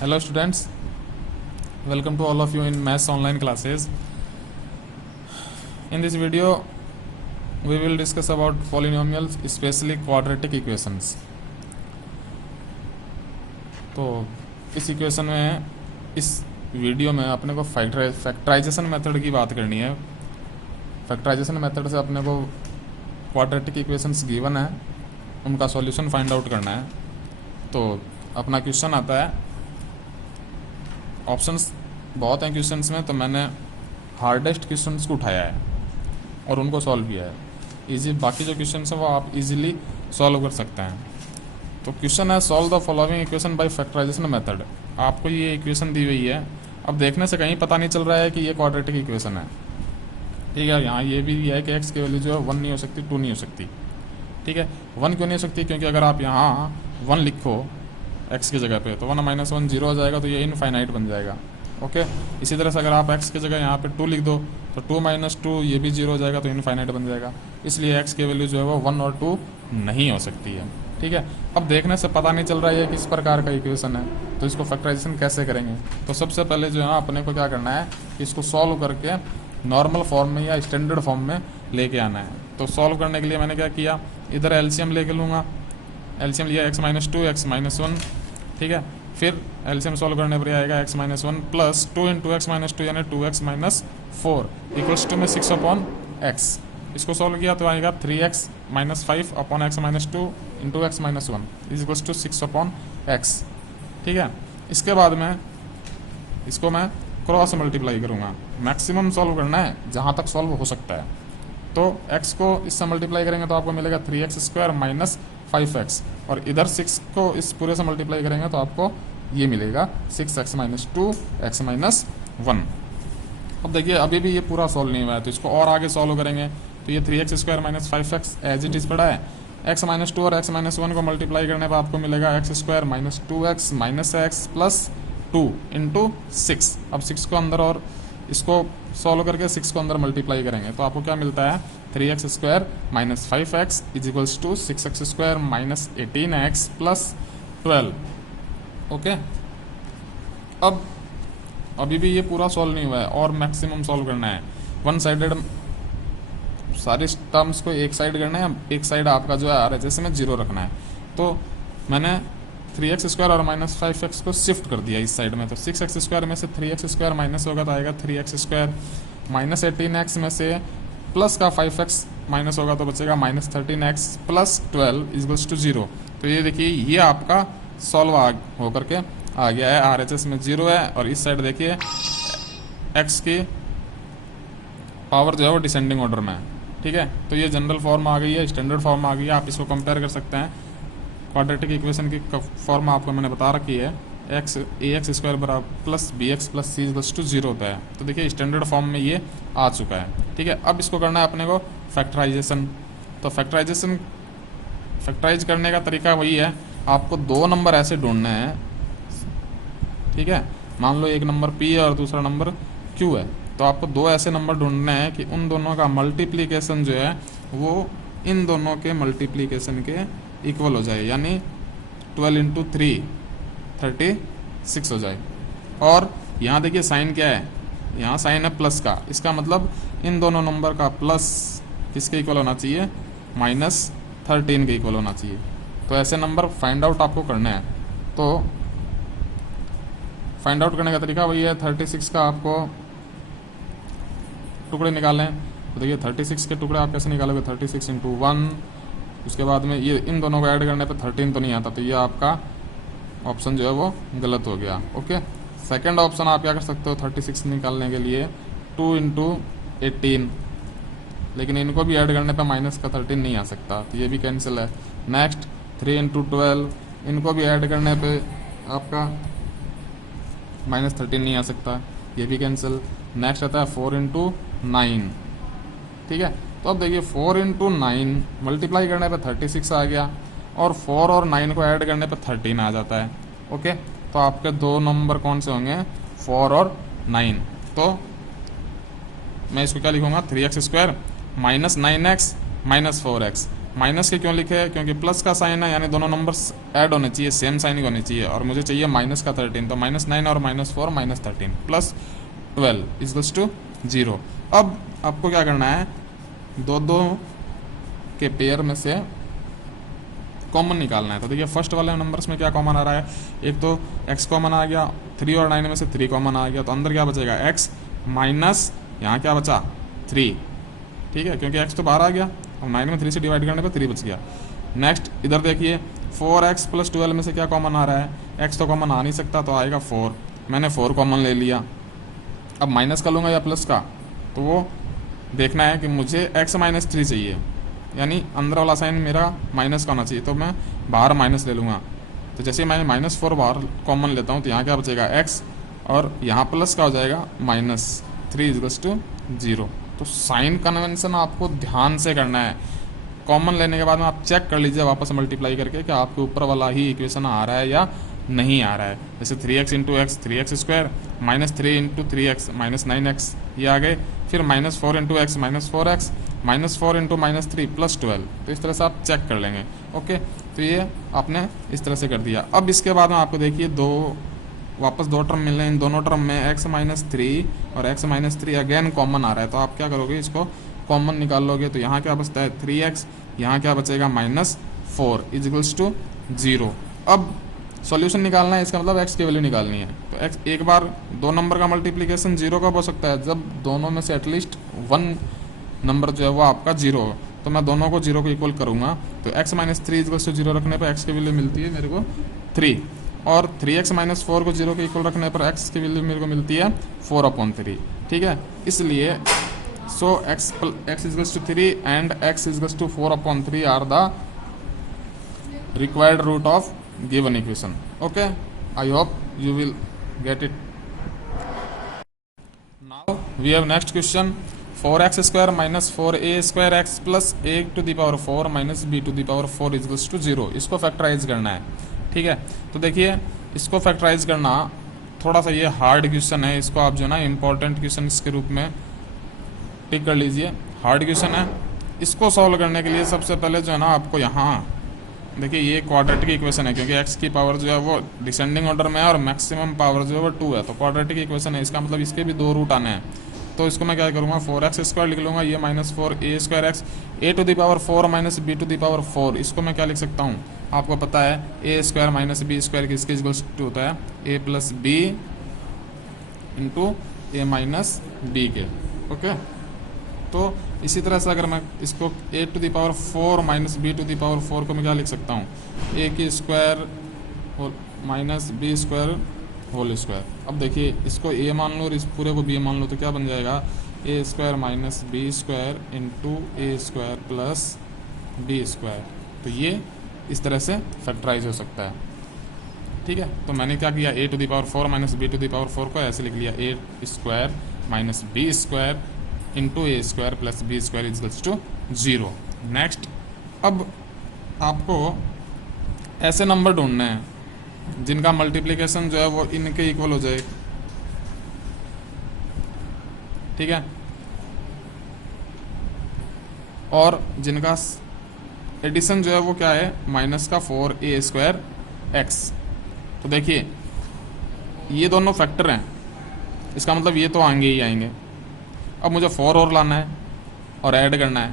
Hello students, welcome to all of you in maths online classes. In this video we will discuss about polynomials, especially quadratic equations. तो इस equation में इस video में अपने को factorisation method की बात करनी है। फैक्टराइजेशन मेथड से अपने को क्वाड्रेटिक इक्वेशंस गिवन है, उनका सॉल्यूशन फाइंड आउट करना है। तो अपना क्वेश्चन आता है, ऑप्शंस बहुत हैं क्वेश्चंस में, तो मैंने हार्डेस्ट क्वेश्चंस को उठाया है और उनको सॉल्व किया है। इजी बाकी जो क्वेश्चंस हैं वो आप इजीली सॉल्व कर सकते हैं। तो क्वेश्चन है, solve the following equation by factorization method. आपको ये इक्वेशन दी हुई है, अब देखने से कहीं पता नहीं चल रहा है कि ये क्वाड्रेटिक इक्वेशन है। ठीक है, यहाँ ये भी है कि एक्स की वैल्यू जो है 1 नहीं हो सकती, 2 नहीं हो सकती। ठीक है, 1 क्यों नहीं हो सकती? क्योंकि अगर आप यहाँ 1 लिखो एक्स की जगह पे तो 1 - 1 0 हो जाएगा, तो ये इनफाइनाइट बन जाएगा। ओके, इसी तरह से अगर आप एक्स की जगह यहाँ पे 2 लिख दो तो 2 - 2 ये भी 0 हो जाएगा, तो इनफाइनाइट बन जाएगा। इसलिए एक्स की वैल्यू जो है वो 1 और 2 नहीं हो सकती है। ठीक है, अब देखने से पता नहीं चल रहा है किस प्रकार का इक्वेशन है, तो इसको फैक्टराइजेशन कैसे करेंगे? तो सबसे पहले जो है अपने को क्या करना है, इसको सॉल्व करके नॉर्मल फॉर्म में या स्टैंडर्ड फॉर्म में लेके आना है। तो सॉल्व करने के लिए मैंने क्या किया, इधर एलसीएम लेके लूँगा। एलसीएम लिया x - 2 x - 1। ठीक है, फिर एलसीएम सॉल्व करने पर आएगा x - 1 प्लस 2 × x - 2 यानी 2x - 4 इक्वल्स टू में 6/x। इसको सॉल्व किया तो आएगा 3x - 5/x - 2 × x - 1 is equals to 6/x। ठीक है, इसके बाद में इसको मैं क्रॉस मल्टीप्लाई करूँगा। मैक्सिमम सॉल्व करना है जहाँ तक सॉल्व हो सकता है। तो x को इससे मल्टीप्लाई करेंगे तो आपको मिलेगा 3x² - 5x, और इधर 6 को इस पूरे से मल्टीप्लाई करेंगे तो आपको ये मिलेगा 6x - 2 x - 1। अब देखिए अभी भी ये पूरा सॉल्व नहीं हुआ है, तो इसको और आगे सॉल्व करेंगे तो ये 3x² - 5x as it is पड़ा है। x - 2 और x - 1 को मल्टीप्लाई करने पर आपको मिलेगा x² - 2x - x प्लस 2 × 6। अब 6 को अंदर और इसको सॉल्व करके 6 को अंदर मल्टीप्लाई करेंगे तो आपको क्या मिलता है, 3x² - 5x is equals to 6x² - 18x plus 12। Okay, अब अभी भी ये पूरा सॉल्व नहीं हुआ है और मैक्सिमम सॉल्व करना है। वन साइडेड सारी टर्म्स को एक साइड करना है, एक साइड आपका जो है RHS में 0 रखना है। तो मैंने 3x² और -5x को शिफ्ट कर दिया इस साइड में, तो 6x² में से 3x² माइनस होगा तो आएगा 3x² - 18x में से प्लस का 5x माइनस होगा तो बचेगा -13x प्लस 12 इक्वल्स टू 0। तो ये देखिए ये आपका सॉल्व होकर के आ गया है, RHS में 0 है, और इस साइड देखिए x की पावर जो है वो डिसेंडिंग ऑर्डर में है। ठीक है, तो ये जनरल फॉर्म आ गई है, स्टैंडर्ड फॉर्म आ गई है। आप इसको कंपेयर कर सकते हैं। क्वाड्रेटिक इक्वेशन की फॉर्म आपको मैंने बता रखी है, ax² बराबर plus bx plus c equals to 0 होता है। तो देखिए स्टैंडर्ड फॉर्म में ये आ चुका है। ठीक है, अब इसको करना है अपने को फैक्टराइजेशन। तो फैक्टराइज करने का तरीका वही है, आपको 2 नंबर ऐसे ढूंढने हैं। ठीक है, मान लो एक नंबर p है और दूसरा नंबर q है, तो आपको 2 ऐसे नंबर ढूंढने हैं कि उन दोनों का मल्टीप्लीकेशन जो है वो इन दोनों के मल्टीप्लीकेशन के इक्वल हो जाए, यानी 12 × 3 36 हो जाए। और यहाँ देखिए साइन क्या है, यहाँ साइन है प्लस का, इसका मतलब इन दोनों नंबर का प्लस किसके इक्वल होना चाहिए, -13 के इक्वल होना चाहिए। तो ऐसे नंबर फाइंड आउट आपको करना है। तो फाइंड आउट करने का तरीका वही है, 36 का आपको टुकड़े निकालें। तो देखिए 36 के टुकड़े आप कैसे निकालोगे, 36 × 1, उसके बाद में ये इन दोनों को ऐड करने पे 13 तो नहीं आता, तो ये आपका ऑप्शन जो है वो गलत हो गया। ओके, सेकंड ऑप्शन आप क्या कर सकते हो 36 निकालने के लिए, 2 × 18, लेकिन इनको भी ऐड करने पे माइनस का 13 नहीं आ सकता, तो ये भी कैंसिल है। नेक्स्ट 3 × 12, इनको भी ऐड करने पे आपका -13 नहीं आ सकता, ये भी कैंसिल। नेक्स्ट आता है 4 × 9। ठीक है, तो अब देखिए 4 × 9 मल्टीप्लाई करने पे 36 आ गया, और 4 और 9 को ऐड करने पे 13 आ जाता है। ओके, तो आपके 2 नंबर कौन से होंगे, 4 और 9। तो मैं इसको क्या लिखूँगा, 3x² - 9x - 4x माइनस के क्यों लिखे, क्योंकि प्लस का साइन है, यानी दोनों नंबर्स ऐड होने चाहिए, सेम साइन ही होनी चाहिए, और मुझे चाहिए माइनस का 13, तो -9 और -4 -13 प्लस 12 इक्वल्स टू 0। अब आपको क्या करना है, दो के पेयर में से कॉमन निकालना है। तो देखिए फर्स्ट वाले नंबर्स में क्या कॉमन आ रहा है, एक तो x कॉमन आ गया, 3 और 9 में से 3 कॉमन आ गया, तो अंदर क्या बचेगा x माइनस यहाँ क्या बचा 3, ठीक है, क्योंकि x तो बाहर आ गया और 9 में 3 से डिवाइड करने पर 3 बच गया। नेक्स्ट इधर देखिए 4x + 12 में से क्या कॉमन आ रहा है, x तो कॉमन आ नहीं सकता, तो आएगा 4, मैंने 4 कॉमन ले लिया। अब माइनस का लूँगा या प्लस का, तो वो देखना है कि मुझे x -3 चाहिए, यानी अंदर वाला साइन मेरा माइनस का होना चाहिए, तो मैं बाहर माइनस ले लूँगा। तो जैसे मैं -4 बाहर कॉमन लेता हूँ, तो यहाँ क्या बचेगा x, और यहाँ प्लस का हो जाएगा -3 = 0। तो साइन कन्वेंशन आपको ध्यान से करना है। कॉमन लेने के बाद में आप चेक कर लीजिए वापस मल्टीप्लाई करके कि आपके ऊपर वाला ही इक्वेशन आ रहा है या नहीं आ रहा है। जैसे 3x × x 3x² -3 × 3x -9x ये आ गए, फिर -4 × x -4x -4 × -3 +12। तो इस तरह से आप चेक कर लेंगे। ओके, तो ये आपने इस तरह से कर दिया। अब इसके बाद में आपको देखिए वापस दो टर्म मिल रहे हैं, इन दोनों टर्म में x -3 और x -3 अगेन कॉमन आ रहा है, तो आप क्या करोगे, इसको कॉमन निकाल लोगे, तो यहाँ क्या बचता है 3x, यहाँ क्या बचेगा -4 = 0। अब सॉल्यूशन निकालना है, इसका मतलब x की वैल्यू निकालनी है। तो x एक बार दो नंबर का मल्टीप्लिकेशन 0 कब हो सकता है, जब दोनों में से एटलीस्ट 1 नंबर जो है वो आपका 0 हो। तो मैं दोनों को 0 को इक्वल करूँगा, तो x -3 = 0 रखने पर x की वैल्यू मिलती है मेरे को 3, और 3x -4 को 0 के इक्वल रखने पर x की वैल्यू मेरे को मिलती है 4/3। ठीक है, इसलिए so x = 3 and x = 4/3 are the required root of given equation. Okay, I hope you will get it. Now we have next question, 4x² - 4a² x plus a⁴ minus b⁴ = 0। इसको factorise करना है। ठीक है, तो देखिए इसको factorise करना थोड़ा सा ये हार्ड क्वेश्चन है, इसको आप जो है ना इंपॉर्टेंट क्वेश्चन के रूप में टिक कर लीजिए। हार्ड क्वेश्चन है, इसको सॉल्व करने के लिए सबसे पहले जो है ना आपको यहाँ देखिए ये क्वाड्रेटिक इक्वेशन है, क्योंकि x की पावर जो है वो डिसेंडिंग ऑर्डर में है और मैक्सिमम पावर जो है वो 2 है, तो क्वाड्रेटिक इक्वेशन है, इसका मतलब इसके भी 2 रूट आने हैं। तो इसको मैं क्या करूँगा, 4x² लिख लूँगा, ये -4a²x a⁴ b⁴ इसको मैं क्या लिख सकता हूँ, आपको पता है a² - b² किसके इक्वल्स टू होता है, a + b × a - b के। ओके, तो इसी तरह से अगर मैं इसको a⁴ - b⁴ को मैं क्या लिख सकता हूँ, a² - b² अब देखिए इसको a मान लो और इस पूरे को b मान लो, तो क्या बन जाएगा, a² - b² × a² + b²। तो ये इस तरह से फैक्टराइज हो सकता है। ठीक है, तो मैंने क्या किया, a⁴ - b⁴ को ऐसे लिख लिया, a² - b² × a² + b² = 0। Next, अब आपको ऐसे नंबर ढूंढने हैं जिनका मल्टीप्लिकेशन जो है वो इनके इक्वल हो जाए। ठीक है, और जिनका एडिशन जो है वो क्या है, -4a²x। तो देखिए ये दोनों फैक्टर हैं, इसका मतलब ये तो आएंगे ही आएंगे। अब मुझे 4 और लाना है और ऐड करना है,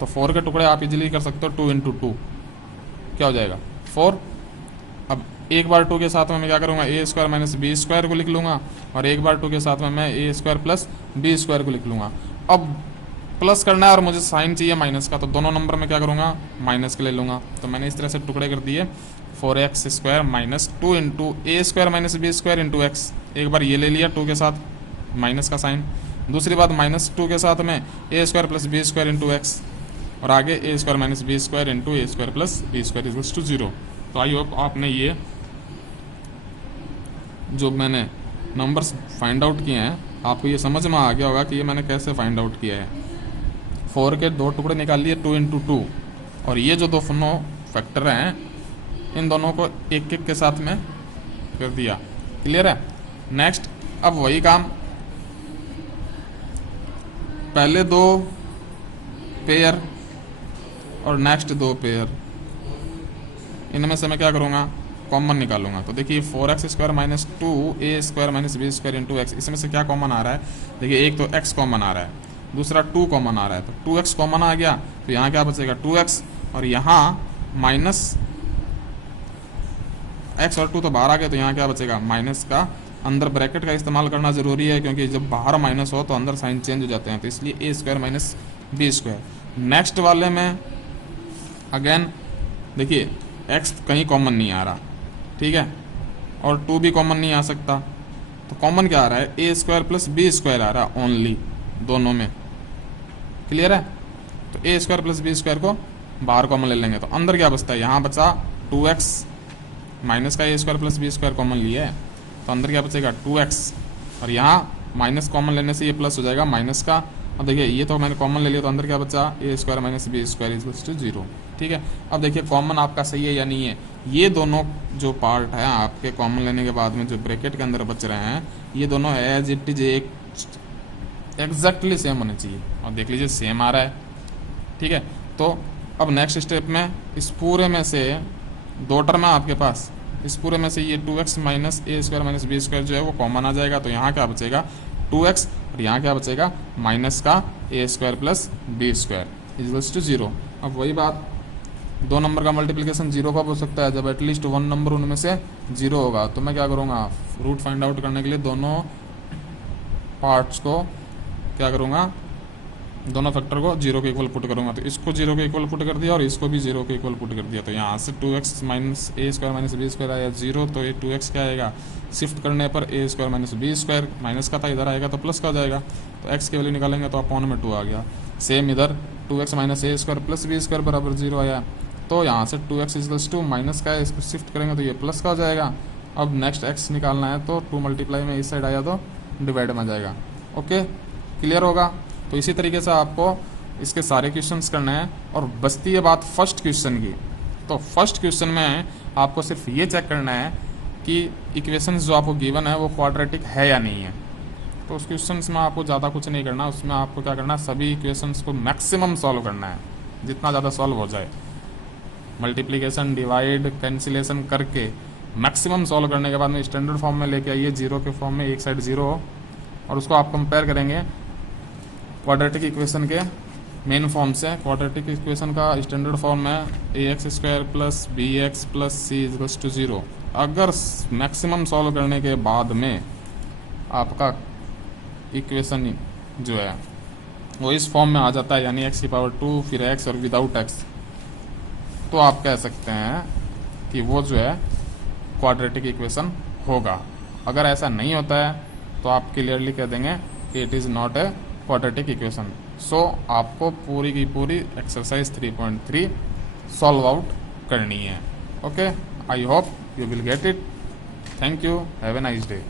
तो 4 के टुकड़े आप इजीली कर सकते हो, 2 × 2 क्या हो जाएगा 4। अब एक बार 2 के साथ में मैं क्या करूँगा, a² - b² को लिख लूँगा, और एक बार 2 के साथ में मैं a² + b² को लिख लूँगा। अब प्लस करना है और मुझे साइन चाहिए माइनस का, तो दोनों नंबर में क्या करूँगा, माइनस के ले लूँगा। तो मैंने इस तरह से टुकड़े कर दिए, 4x² - 2 × a² - b² × x। एक बार ये ले लिया 2 के साथ माइनस का साइन, दूसरी बात -2 के साथ में a² + b² × x, और आगे a² - b² × a² + b² = 0। तो आई होप आपने ये जो मैंने नंबर्स फाइंड आउट किए हैं आपको ये समझ में आ गया होगा कि ये मैंने कैसे फाइंड आउट किया है। 4 के 2 टुकड़े निकाल लिए 2 × 2, और ये जो दोनों फैक्टर हैं इन दोनों को एक एक के साथ में कर दिया। क्लियर है। नेक्स्ट, अब वही काम पहले 2 पेयर और नेक्स्ट दो पेयर, इनमें से मैं क्या करूँगा, कॉमन निकालूंगा। तो देखिए 4x² minus 2a² minus b² into x, इसमें से क्या कॉमन आ रहा है, देखिए एक तो x कॉमन आ रहा है, दूसरा 2 कॉमन आ रहा है। तो 2x कॉमन आ गया तो यहाँ क्या बचेगा 2x, और यहाँ माइनस x और 2 तो बाहर आ गए, तो यहाँ क्या बचेगा माइनस का, अंदर ब्रैकेट का इस्तेमाल करना जरूरी है क्योंकि जब बाहर माइनस हो तो अंदर साइन चेंज हो जाते हैं, तो इसलिए a² माइनस b²। नेक्स्ट वाले में अगेन देखिए x कहीं कॉमन नहीं आ रहा, ठीक है, और 2 भी कॉमन नहीं आ सकता, तो कॉमन क्या आ रहा है, a² प्लस b² आ रहा है ओनली, दोनों में क्लियर है। तो a² प्लस b² को बाहर कॉमन ले लेंगे तो अंदर क्या बचता है, यहाँ बचा 2x, माइनस का a² प्लस b² कॉमन लिया है तो अंदर क्या बचेगा 2x, और यहाँ माइनस कॉमन लेने से ये प्लस हो जाएगा माइनस का, और देखिए ये तो मैंने कॉमन ले लिया तो अंदर क्या बचा a² minus b² equals to 0, ठीक है। अब देखिए कॉमन आपका सही है या नहीं है, ये दोनों जो पार्ट है आपके कॉमन लेने के बाद में जो ब्रैकेट के अंदर बच रहे हैं ये दोनों एज इट इज एक एग्जैक्टली सेम होने चाहिए, और देख लीजिए सेम आ रहा है, ठीक है। तो अब नेक्स्ट स्टेप में इस पूरे में से दो टर्म है आपके पास, इस पूरे में से ये 2x minus a² minus b² जो है वो कॉमन आ जाएगा, तो यहाँ क्या बचेगा 2x, और यहाँ क्या बचेगा माइनस का a² plus b² equals to 0। अब वही बात, दो नंबर का मल्टीप्लिकेशन 0 कब हो सकता है, जब एटलीस्ट वन नंबर उनमें से 0 होगा। तो मैं क्या करूँगा, रूट फाइंड आउट करने के लिए दोनों पार्ट्स को क्या करूँगा, दोनों फैक्टर को 0 के इक्वल पुट करूँगा। तो इसको 0 के इक्वल पुट कर दिया और इसको भी 0 के इक्वल पुट कर दिया, तो यहाँ से 2x minus a² minus b² आया 0, तो ये 2x क्या आएगा, शिफ्ट करने पर a² माइनस b² माइनस का था, इधर आएगा तो प्लस का हो जाएगा, तो x की वैल्यू निकालेंगे तो अपॉन में 2 आ गया। सेम इधर 2x minus a² plus b² बराबर 0 आया, तो यहाँ से 2x इक्वल्स टू माइनस का है, इसको शिफ्ट करेंगे तो ये प्लस का हो जाएगा। अब नेक्स्ट x निकालना है तो 2 मल्टीप्लाई में इस साइड आया तो डिवाइड में आ जाएगा। ओके, क्लियर होगा। तो इसी तरीके से आपको इसके सारे क्वेश्चंस करने हैं, और बचती है बात फर्स्ट क्वेश्चन की। तो फर्स्ट क्वेश्चन में आपको सिर्फ ये चेक करना है कि इक्वेशंस जो आपको गिवन है वो क्वाड्रेटिक है या नहीं है। तो उस क्वेश्चंस में आपको ज़्यादा कुछ नहीं करना, उसमें आपको क्या करना है, सभी इक्वेशंस को मैक्सिमम सॉल्व करना है, जितना ज़्यादा सॉल्व हो जाए। मल्टीप्लीकेशन, डिवाइड, कैंसिलेशन करके मैक्सिमम सॉल्व करने के बाद में स्टैंडर्ड फॉर्म में लेके आइए, 0 के फॉर्म में, एक साइड 0 हो, और उसको आप कंपेयर करेंगे क्वाड्रेटिक इक्वेशन के मेन फॉर्म से। क्वाड्रेटिक इक्वेशन का स्टैंडर्ड फॉर्म है ax² plus bx plus c equals to 0। अगर मैक्सिमम सॉल्व करने के बाद में आपका इक्वेशन जो है वो इस फॉर्म में आ जाता है, यानी x की पावर 2 फिर x और विदाउट x, तो आप कह सकते हैं कि वो जो है क्वाड्रेटिक इक्वेशन होगा। अगर ऐसा नहीं होता है तो आप क्लियरली कह देंगे कि it is not a quadratic equation. So आपको पूरी की पूरी एक्सरसाइज 3.3 सॉल्व आउट करनी है। Okay, I hope you will get it. Thank you, have a nice day.